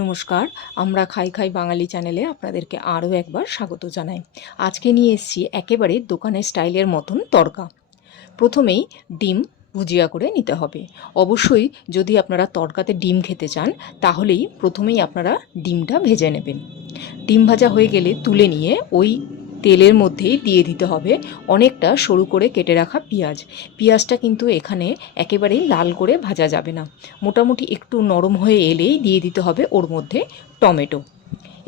নমস্কার, আমরা খাই খাই বাঙালি চ্যানেলে আপনাদেরকে আরও একবার স্বাগত জানাই। আজকে নিয়ে এসছি একেবারে দোকানের স্টাইলের মতন তরকা। প্রথমেই ডিম ভুজিয়া করে নিতে হবে। অবশ্যই যদি আপনারা তরকাতে ডিম খেতে চান, তাহলেই প্রথমেই আপনারা ডিমটা ভেজে নেবেন। ডিম ভাজা হয়ে গেলে তুলে নিয়ে ওই তেলের মধ্যেই দিয়ে দিতে হবে অনেকটা সরু করে কেটে রাখা পেঁয়াজ। পেঁয়াজটা কিন্তু এখানে একেবারেই লাল করে ভাজা যাবে না। মোটামুটি একটু নরম হয়ে এলেই দিয়ে দিতে হবে ওর মধ্যে টমেটো।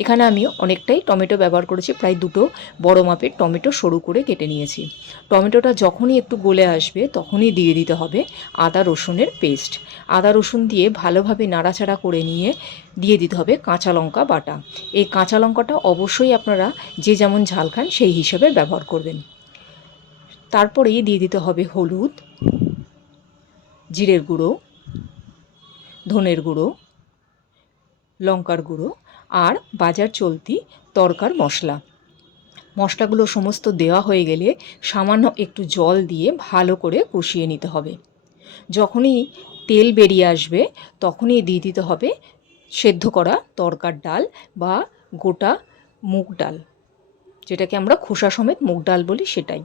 এখানে আমি অনেকটাই টমেটো ব্যবহার করেছি, প্রায় দুটো বড় মাপের টমেটো সরু করে কেটে নিয়েছি। টমেটোটা যখনই একটু গলে আসবে তখনই দিয়ে দিতে হবে আদা রসুনের পেস্ট। আদা রসুন দিয়ে ভালোভাবে নাড়াচাড়া করে নিয়ে দিয়ে দিতে হবে কাঁচা লঙ্কা বাটা। এই কাঁচা লঙ্কাটা অবশ্যই আপনারা যে যেমন ঝাল খান সেই হিসেবে ব্যবহার করবেন। তারপরেই দিয়ে দিতে হবে হলুদ, জিরের গুঁড়ো, ধনের গুঁড়ো লঙ্কার গুঁড়ো আর বাজার চলতি তরকার মশলা। মশলাগুলো সমস্ত দেওয়া হয়ে গেলে সামান্য একটু জল দিয়ে ভালো করে কষিয়ে নিতে হবে। যখনই তেল বেরিয়ে আসবে, তখনই দিয়ে দিতে হবে সেদ্ধ করা তরকার ডাল বা গোটা মুগ ডাল, যেটাকে আমরা খোসা সমেত মুগ ডাল বলি সেটাই।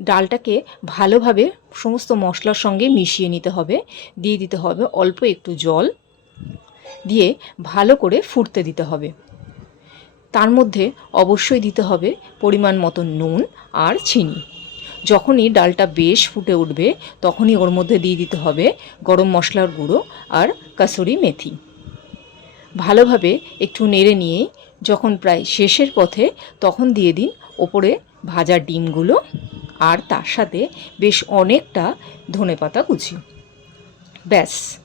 ডালটাকে ভালোভাবে সমস্ত মশলার সঙ্গে মিশিয়ে নিতে হবে। দিয়ে দিতে হবে অল্প একটু জল। দিয়ে ভালো করে ফুটতে দিতে হবে। তার মধ্যে অবশ্যই দিতে হবে পরিমাণ মতো নুন আর চিনি। যখনই ডালটা বেশ ফুটে উঠবে, তখনই ওর মধ্যে দিয়ে দিতে হবে গরম মশলার গুঁড়ো আর কাসুরি মেথি। ভালোভাবে একটু নেড়ে নিয়ে যখন প্রায় শেষের পথে, তখন দিয়ে দিন ওপরে ভাজা ডিমগুলো আর তার সাথে বেশ অনেকটা ধনে পাতা কুচি। ব্যাস।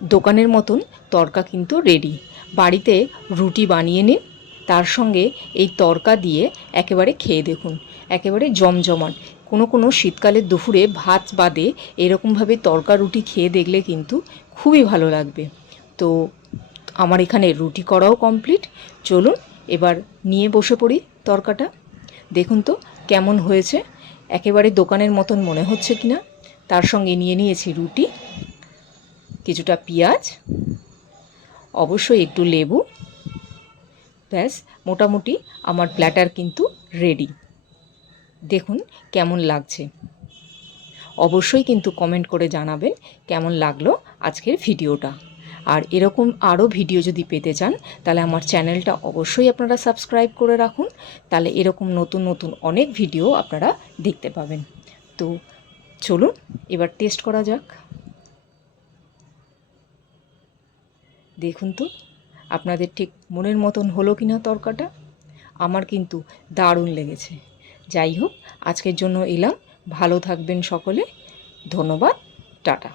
দোকানের মতন তরকা কিন্তু রেডি বাড়িতে রুটি বানিয়ে নিন, তার সঙ্গে এই তরকা দিয়ে একেবারে খেয়ে দেখুন, একেবারে জমজমাট। কোনো কোনো শীতকালের দুপুরে ভাত বাদে এরকমভাবে তরকা রুটি খেয়ে দেখলে কিন্তু খুবই ভালো লাগবে। তো আমার এখানে রুটি করাও কমপ্লিট চলুন এবার নিয়ে বসে পড়ি তরকাটা। দেখুন তো কেমন হয়েছে। একেবারে দোকানের মতন মনে হচ্ছে কি না তার সঙ্গে নিয়ে নিয়েছি রুটি। কিছুটা পেঁয়াজ, অবশ্যই একটু লেবু। ব্যাস, মোটামুটি আমার প্ল্যাটার কিন্তু রেডি। দেখুন কেমন লাগছে। অবশ্যই কিন্তু কমেন্ট করে জানাবেন কেমন লাগল আজকের ভিডিওটা। আর এরকম আরও ভিডিও যদি পেতে চান, তাহলে আমার চ্যানেলটা অবশ্যই আপনারা সাবস্ক্রাইব করে রাখুন। তাহলে এরকম নতুন নতুন অনেক ভিডিও আপনারা দেখতে পাবেন। তো চলুন, এবার টেস্ট করা যাক। দেখুন তো, আপনাদের ঠিক মনের মতন হলো কি না তরকাটা? আমার কিন্তু দারুণ লেগেছে। যাই হোক, আজকের জন্য এলাম। ভালো থাকবেন সকলে। ধন্যবাদ। টাটা।